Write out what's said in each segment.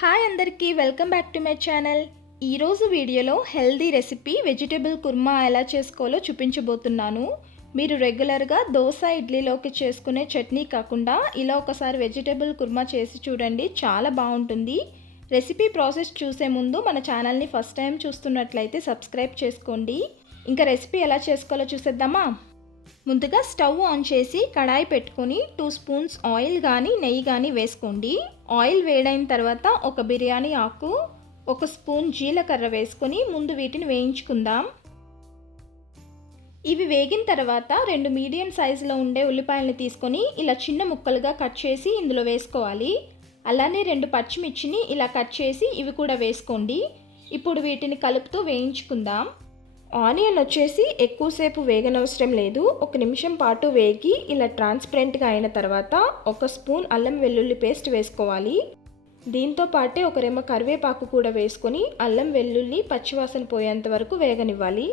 Hi అందరికీ welcome back to my channel. ఈరోజు వీడియోలో హెల్దీ రెసిపీ వెజిటేబుల్ కుర్మా ఎలా చేసుకోవాలో చూపించబోతున్నాను. మీరు రెగ్యులర్గా దోశ ఇడ్లీలోకి చేసుకునే చట్నీ కాకుండా ఇలా ఒకసారి వెజిటేబుల్ కుర్మా చేసి చూడండి, చాలా బాగుంటుంది. రెసిపీ ప్రాసెస్ చూసే ముందు మన ఛానల్ని ఫస్ట్ టైం చూస్తున్నట్లయితే సబ్స్క్రైబ్ చేసుకోండి. ఇంకా రెసిపీ ఎలా చేసుకోవాలో చూసేద్దామా. ముందుగా స్టవ్ ఆన్ చేసి కడాయి పెట్టుకొని 2 స్పూన్స్ ఆయిల్ కానీ నెయ్యి కానీ వేసుకోండి. ఆయిల్ వేడైన తర్వాత ఒక బిర్యానీ ఆకు, 1 స్పూన్ జీలకర్ర వేసుకొని ముందు వీటిని వేయించుకుందాం. ఇవి వేగిన తర్వాత 2 మీడియం సైజులో ఉండే ఉల్లిపాయలను తీసుకొని ఇలా చిన్న ముక్కలుగా కట్ చేసి ఇందులో వేసుకోవాలి. అలానే 2 పచ్చిమిర్చిని ఇలా కట్ చేసి ఇవి కూడా వేసుకోండి. ఇప్పుడు వీటిని కలుపుతూ వేయించుకుందాం. ఆనియన్ వచ్చేసి ఎక్కువసేపు వేగనవసరం లేదు. 1 నిమిషం పాటు వేగి ఇలా ట్రాన్స్పరెంట్గా అయిన తర్వాత 1 స్పూన్ అల్లం వెల్లుల్లి పేస్ట్ వేసుకోవాలి. దీంతో పాటే 1 రెమ్మ కరివేపాకు కూడా వేసుకొని అల్లం వెల్లుల్లి పచ్చివాసన పోయేంత వరకు వేగనివ్వాలి.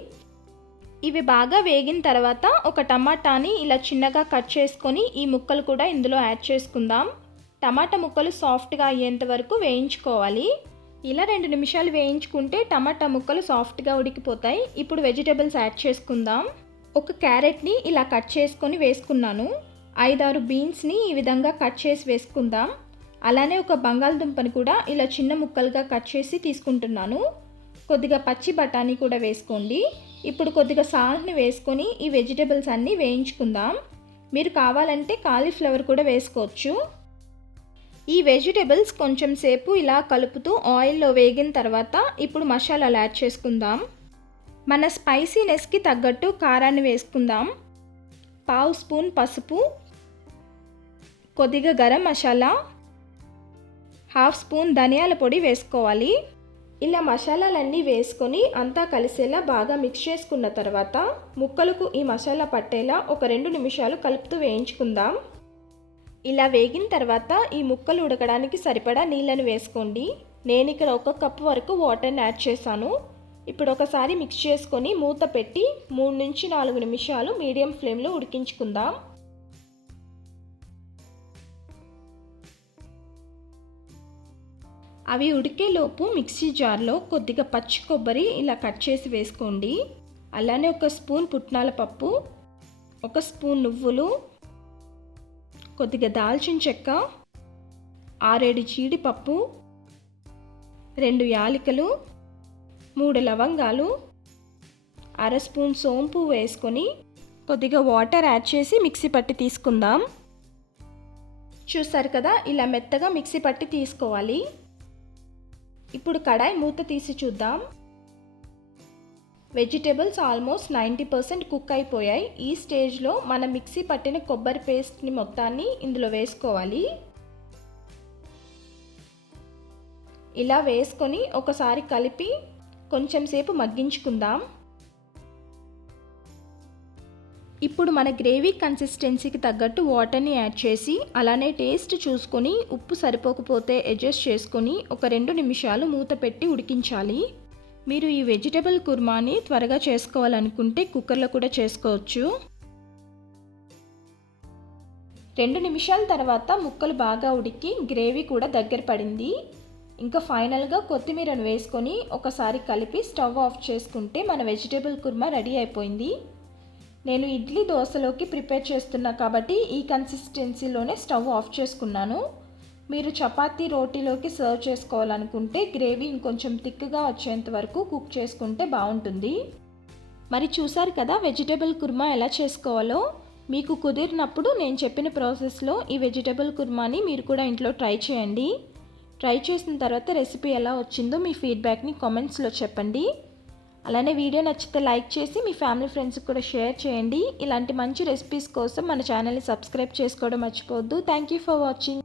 ఇవి బాగా వేగిన తర్వాత 1 టమాటాని ఇలా చిన్నగా కట్ చేసుకొని ఈ ముక్కలు కూడా ఇందులో యాడ్ చేసుకుందాం. టమాటా ముక్కలు సాఫ్ట్గా అయ్యేంత వరకు వేయించుకోవాలి. ఇలా 2 నిమిషాలు వేయించుకుంటే టమాటా ముక్కలు సాఫ్ట్గా ఉడికిపోతాయి. ఇప్పుడు వెజిటేబుల్స్ యాడ్ చేసుకుందాం. 1 క్యారెట్ని ఇలా కట్ చేసుకొని వేసుకున్నాను. 5-6 బీన్స్ని ఈ విధంగా కట్ చేసి వేసుకుందాం. అలానే 1 బంగాళదుంపని కూడా ఇలా చిన్న ముక్కలుగా కట్ చేసి తీసుకుంటున్నాను. కొద్దిగా పచ్చి బఠానీ కూడా వేసుకోండి. ఇప్పుడు కొద్దిగా సాల్ట్ని వేసుకొని ఈ వెజిటేబుల్స్ అన్నీ వేయించుకుందాం. మీరు కావాలంటే కాలీఫ్లవర్ కూడా వేసుకోవచ్చు. ఈ వెజిటేబుల్స్ కొంచెం సేపు ఇలా కలుపుతూ ఆయిల్లో వేగిన తర్వాత ఇప్పుడు మసాలాలు యాడ్ చేసుకుందాం. మన స్పైసీనెస్కి తగ్గట్టు కారాన్ని వేసుకుందాం. 1/2 స్పూన్ పసుపు, కొద్దిగా గరం మసాలా, 1/2 స్పూన్ ధనియాల పొడి వేసుకోవాలి. ఇలా మసాలాలన్నీ వేసుకొని అంతా కలిసేలా బాగా మిక్స్ చేసుకున్న తర్వాత ముక్కలకు ఈ మసాలా పట్టేలా 2 నిమిషాలు కలుపుతూ వేయించుకుందాం. ఇలా వేగిన తర్వాత ఈ ముక్కలు ఉడకడానికి సరిపడా నీళ్ళని వేసుకోండి. నేను ఇక్కడ 1 కప్పు వరకు వాటర్ని యాడ్ చేశాను. ఇప్పుడు ఒకసారి మిక్స్ చేసుకొని మూత పెట్టి 3 నుంచి 4 నిమిషాలు మీడియం ఫ్లేమ్లో ఉడికించుకుందాం. అవి ఉడికేలోపు మిక్సీ జార్లో కొద్దిగా పచ్చి కొబ్బరి ఇలా కట్ చేసి వేసుకోండి. అలానే 1 స్పూన్ పుట్నాల పప్పు, 1 స్పూన్ నువ్వులు, కొద్దిగా దాల్చిన చెక్క, 6-7 జీడిపప్పు, 2 యాలకులు, 3 లవంగాలు, 1/2 స్పూన్ సోంపు వేసుకొని కొద్దిగా వాటర్ యాడ్ చేసి మిక్సీ పట్టి తీసుకుందాం. చూసారు కదా, ఇలా మెత్తగా మిక్సీ పట్టి తీసుకోవాలి. ఇప్పుడు కడాయి మూత తీసి చూద్దాం. వెజిటేబుల్స్ ఆల్మోస్ట్ 90% కుక్ అయిపోయాయి. ఈ స్టేజ్లో మనం మిక్సీ పట్టిన కొబ్బరి పేస్ట్ని మొత్తాన్ని ఇందులో వేసుకోవాలి. ఇలా వేసుకొని ఒకసారి కలిపి కొంచెం సేపు మగ్గించుకుందాం. ఇప్పుడు మన గ్రేవీ కన్సిస్టెన్సీకి తగ్గట్టు వాటర్ని యాడ్ చేసి అలానే టేస్ట్ చూసుకొని ఉప్పు సరిపోకపోతే అడ్జస్ట్ చేసుకొని 2 నిమిషాలు మూత పెట్టి ఉడికించాలి. మీరు ఈ వెజిటేబుల్ కుర్మాని త్వరగా చేసుకోవాలనుకుంటే కుక్కర్లో కూడా చేసుకోవచ్చు. 2 నిమిషాల తర్వాత ముక్కలు బాగా ఉడికి గ్రేవీ కూడా దగ్గర పడింది. ఇంకా ఫైనల్గా కొత్తిమీరను వేసుకొని ఒకసారి కలిపి స్టవ్ ఆఫ్ చేసుకుంటే మన వెజిటేబుల్ కుర్మా రెడీ అయిపోయింది. నేను ఇడ్లీ దోశలోకి ప్రిపేర్ చేస్తున్నా కాబట్టి ఈ కన్సిస్టెన్సీలోనే స్టవ్ ఆఫ్ చేసుకున్నాను. మీరు చపాతీ రోటీలోకి సర్వ్ చేసుకోవాలనుకుంటే గ్రేవీ ఇంకొంచెం థిక్గా వచ్చేంత వరకు కుక్ చేసుకుంటే బాగుంటుంది. మరి చూసారు కదా వెజిటేబుల్ కుర్మా ఎలా చేసుకోవాలో. మీకు కుదిరినప్పుడు నేను చెప్పిన ప్రాసెస్లో ఈ వెజిటేబుల్ కుర్మాని మీరు కూడా ఇంట్లో ట్రై చేయండి. ట్రై చేసిన తర్వాత రెసిపీ ఎలా వచ్చిందో మీ ఫీడ్బ్యాక్ని కామెంట్స్లో చెప్పండి. అలానే వీడియో నచ్చితే లైక్ చేసి మీ ఫ్యామిలీ ఫ్రెండ్స్కి కూడా షేర్ చేయండి. ఇలాంటి మంచి రెసిపీస్ కోసం మన ఛానల్ని సబ్స్క్రైబ్ చేసుకోవడం మర్చిపోవద్దు. Thank you for watching.